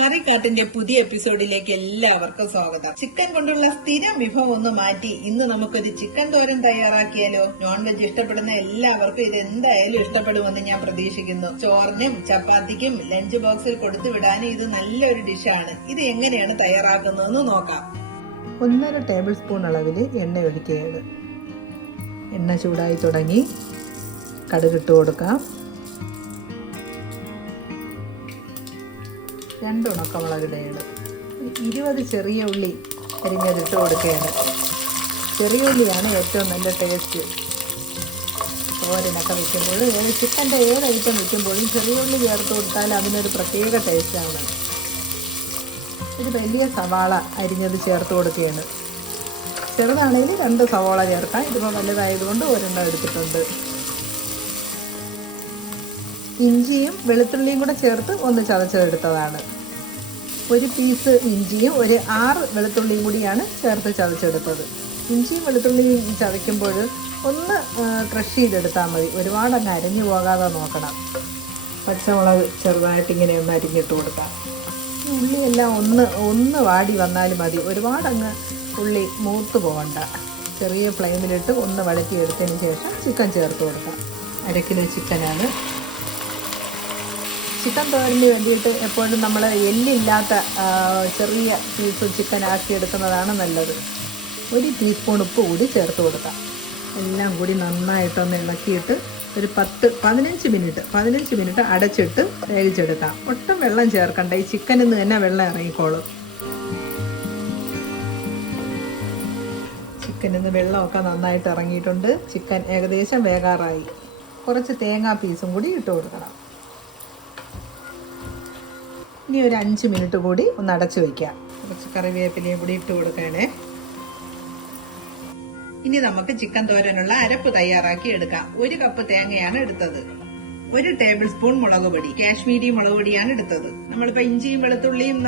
കറിക്കാട്ടിന്റെ പുതിയ എപ്പിസോഡിലേക്ക് എല്ലാവർക്കും സ്വാഗതം. ചിക്കൻ കൊണ്ടുള്ള സ്ഥിരം വിഭവം ഒന്ന് മാറ്റി ഇന്ന് നമുക്കൊരു ചിക്കൻ തോരൻ തയ്യാറാക്കിയാലോ? നോൺ വെജ് ഇഷ്ടപ്പെടുന്ന എല്ലാവർക്കും ഇത് എന്തായാലും ഇഷ്ടപ്പെടുമെന്ന് ഞാൻ പ്രതീക്ഷിക്കുന്നു. ചോറിനും ചപ്പാത്തിക്കും ലഞ്ച് ബോക്സിൽ കൊടുത്തു വിടാനും ഇത് നല്ലൊരു ഡിഷാണ്. ഇത് എങ്ങനെയാണ് തയ്യാറാക്കുന്നതെന്ന് നോക്കാം. ഒന്നര ടേബിൾ സ്പൂൺ അളവിൽ എണ്ണ ഒഴിക്കുകയാണ്. എണ്ണ ചൂടായി തുടങ്ങി. കടുകിട്ട് കൊടുക്കാം. രണ്ട് ഉണക്കമുളകിടയാണ് ഇരുപത് ചെറിയ ഉള്ളി അരിഞ്ഞതിട്ട് കൊടുക്കുകയാണ്. ചെറിയ ഉള്ളിയാണ് ഏറ്റവും നല്ല ടേസ്റ്റ് തോരനൊക്കെ വയ്ക്കുമ്പോൾ ഏത് ചിക്കന്റെ ഏത് ഐറ്റം വയ്ക്കുമ്പോഴും ചെറിയ ഉള്ളി ചേർത്ത് കൊടുത്താൽ അതിനൊരു പ്രത്യേക ടേസ്റ്റാണ് ഒരു വലിയ സവാള അരിഞ്ഞത് ചേർത്ത് കൊടുക്കുകയാണ്. ചെറുതാണെങ്കിൽ രണ്ട് സവാള ചേർക്കാം. ഇതിപ്പോൾ വലുതായതുകൊണ്ട് ഒരെണ്ണം എടുത്തിട്ടുണ്ട്. ഇഞ്ചിയും വെളുത്തുള്ളിയും കൂടെ ചേർത്ത് ഒന്ന് ചതച്ചെടുത്തതാണ് ഒരു പീസ് ഇഞ്ചിയും ഒരു ആറ് വെളുത്തുള്ളിയും കൂടിയാണ് ചേർത്ത് ചതച്ചെടുത്തത്. ഇഞ്ചിയും വെളുത്തുള്ളിയും ചതയ്ക്കുമ്പോൾ ഒന്ന് ക്രഷ് ചെയ്തെടുത്താൽ മതി. ഒരുപാട് അങ്ങ് അരിഞ്ഞു പോകാതെ നോക്കണം. പച്ചമുളക് ചെറുതായിട്ട് ഇങ്ങനെ ഒന്ന് അരിഞ്ഞിട്ട് കൊടുക്കാം. ഉള്ളിയെല്ലാം ഒന്ന് ഒന്ന് വാടി വന്നാൽ മതി. ഒരുപാടങ്ങ് ഉള്ളി മൂത്ത് പോകണ്ട. ചെറിയ ഫ്ലെയിമിലിട്ട് ഒന്ന് വഴറ്റിയെടുത്തതിന് ശേഷം ചിക്കൻ ചേർത്ത് കൊടുക്കാം. അര കിലോ ചിക്കനാണ് ചിക്കൻ തോരന് വേണ്ടിയിട്ട് എപ്പോഴും നമ്മൾ എല്ലില്ലാത്ത ചെറിയ പീസ് ചിക്കൻ ആക്കി എടുക്കുന്നതാണ് നല്ലത്. ഒരു ടീസ്പൂൺ ഉപ്പ് കൂടി ചേർത്ത് കൊടുക്കാം. എല്ലാം കൂടി നന്നായിട്ടൊന്ന് ഇളക്കിയിട്ട് ഒരു പത്ത് പതിനഞ്ച് മിനിറ്റ് പതിനഞ്ച് മിനിറ്റ് അടച്ചിട്ട് വേവിച്ചെടുക്കാം. ഒട്ടും വെള്ളം ചേർക്കണ്ട. ഈ ചിക്കനിൽ നിന്ന് തന്നെ വെള്ളം ഇറങ്ങിക്കോളും. ചിക്കനിൽ നിന്ന് വെള്ളമൊക്കെ നന്നായിട്ട് ഇറങ്ങിയിട്ടുണ്ട്. ചിക്കൻ ഏകദേശം വേകാറായി. കുറച്ച് തേങ്ങാ പീസും കൂടി ഇട്ട് കൊടുക്കണം. ഇനി ഒരു അഞ്ച് മിനിറ്റ് കൂടി ഒന്ന് അടച്ചു വയ്ക്കാം കുറച്ച് കറിവേപ്പിലയും കൂടി ഇട്ട് കൊടുക്കണേ ഇനി നമുക്ക് ചിക്കൻ തോരനുള്ള അരപ്പ് തയ്യാറാക്കി എടുക്കാം. ഒരു കപ്പ് തേങ്ങയാണ് എടുത്തത്. ഒരു ടേബിൾ സ്പൂൺ മുളക് പൊടി കാശ്മീരി മുളക് പൊടിയാണ് എടുത്തത്. നമ്മളിപ്പോ ഇഞ്ചിയും വെളുത്തുള്ളിയും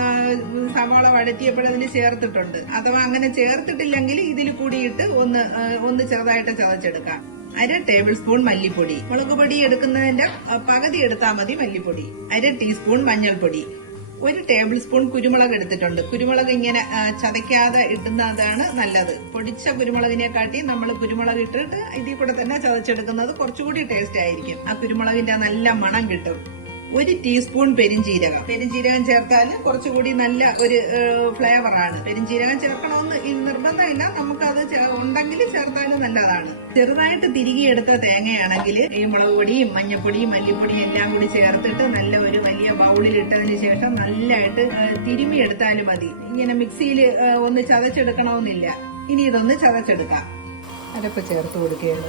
സവാള വഴറ്റിയപ്പോൾ അതിൽ ചേർത്തിട്ടുണ്ട്. അഥവാ അങ്ങനെ ചേർത്തിട്ടില്ലെങ്കിൽ ഇതിൽ കൂടിയിട്ട് ഒന്ന് ഒന്ന് ചെറുതായിട്ട് ചതച്ചെടുക്കാം. അര ടേബിൾ സ്പൂൺ മല്ലിപ്പൊടി. മുളക് പൊടി എടുക്കുന്നതിന്റെ പകുതി എടുത്താൽ മതി മല്ലിപ്പൊടി. അര ടീസ്പൂൺ മഞ്ഞൾപ്പൊടി. ഒരു ടേബിൾ സ്പൂൺ കുരുമുളക് എടുത്തിട്ടുണ്ട്. കുരുമുളക് ഇങ്ങനെ ചതയ്ക്കാതെ ഇടുന്നതാണ് നല്ലത്. പൊടിച്ച കുരുമുളകിനെക്കാട്ടി നമ്മൾ കുരുമുളക് ഇട്ടിട്ട് ഇതിൽ കൂടെ തന്നെ ചതച്ചെടുക്കുന്നത് കുറച്ചുകൂടി ടേസ്റ്റ് ആയിരിക്കും. ആ കുരുമുളകിന്റെ നല്ല മണം കിട്ടും. ഒരു ടീസ്പൂൺ പെരിഞ്ചീരകം പെരിഞ്ചീരകം ചേർത്താൽ കുറച്ചുകൂടി നല്ല ഒരു ഫ്ലേവറാണ് പെരിഞ്ചീരകം ചേർക്കണമെന്ന് നിർബന്ധമില്ല. നമുക്കത് ഉണ്ടെങ്കിൽ നല്ലതാണ്. ചെറുതായിട്ട് തിരികെടുത്ത തേങ്ങയാണെങ്കിൽ ഈ മുളക് പൊടിയും മഞ്ഞപ്പൊടിയും മല്ലിപ്പൊടിയും എല്ലാം കൂടി ചേർത്തിട്ട് നല്ല ഒരു വലിയ ബൗളിൽ ഇട്ടതിന് ശേഷം നല്ലതായിട്ട് തിരുമി എടുത്താലും മതി. ഇങ്ങനെ മിക്സിയിൽ ഒന്ന് ചതച്ചെടുക്കണമെന്നില്ല. ഇനി ഇതൊന്ന് ചതച്ചെടുക്കാം. അരപ്പ് ചേർത്ത് കൊടുക്കുകയാണ്.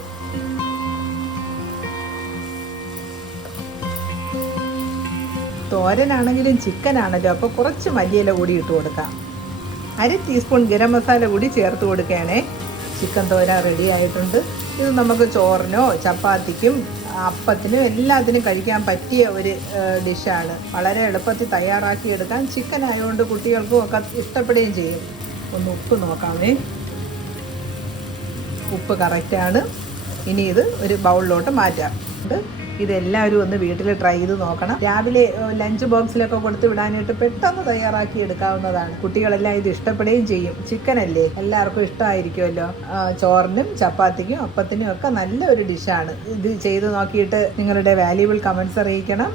തോരനാണെങ്കിലും ചിക്കൻ ആണല്ലോ അപ്പോൾ കുറച്ച് മല്ലിയില കൂടി ഇട്ട് കൊടുക്കാം. അര ടീസ്പൂൺ ഗരം മസാല കൂടി ചേർത്ത് കൊടുക്കുകയാണേ. ചിക്കൻ തോര റെഡി ആയിട്ടുണ്ട്. ഇത് നമുക്ക് ചോറിനോ ചപ്പാത്തിക്കും അപ്പത്തിനും എല്ലാത്തിനും കഴിക്കാൻ പറ്റിയ ഒരു ഡിഷാണ് വളരെ എളുപ്പത്തിൽ തയ്യാറാക്കിയെടുക്കാൻ ചിക്കൻ ആയതുകൊണ്ട് കുട്ടികൾക്കും ഒക്കെ ഇഷ്ടപ്പെടുകയും ചെയ്യും. ഒന്ന് ഉപ്പ് നോക്കാമേ ഉപ്പ് കറക്റ്റാണ് ഇനി ഇത് ഒരു ബൗളിലോട്ട് മാറ്റാം. ഇതെല്ലാവരും ഒന്ന് വീട്ടിൽ ട്രൈ ചെയ്ത് നോക്കണം. രാവിലെ ലഞ്ച് ബോക്സിലൊക്കെ കൊടുത്ത് വിടാനായിട്ട് പെട്ടെന്ന് തയ്യാറാക്കി എടുക്കാവുന്നതാണ്. കുട്ടികളെല്ലാം ഇത് ഇഷ്ടപ്പെടുകയും ചെയ്യും. ചിക്കൻ അല്ലേ? എല്ലാവർക്കും ഇഷ്ടമായിരിക്കുമല്ലോ. ചോറിനും ചപ്പാത്തിക്കും അപ്പത്തിനും ഒക്കെ നല്ലൊരു ഡിഷാണ് ഇത് ചെയ്ത് നോക്കിയിട്ട് നിങ്ങളുടെ വാല്യുബിൾ കമൻസ് അറിയിക്കണം.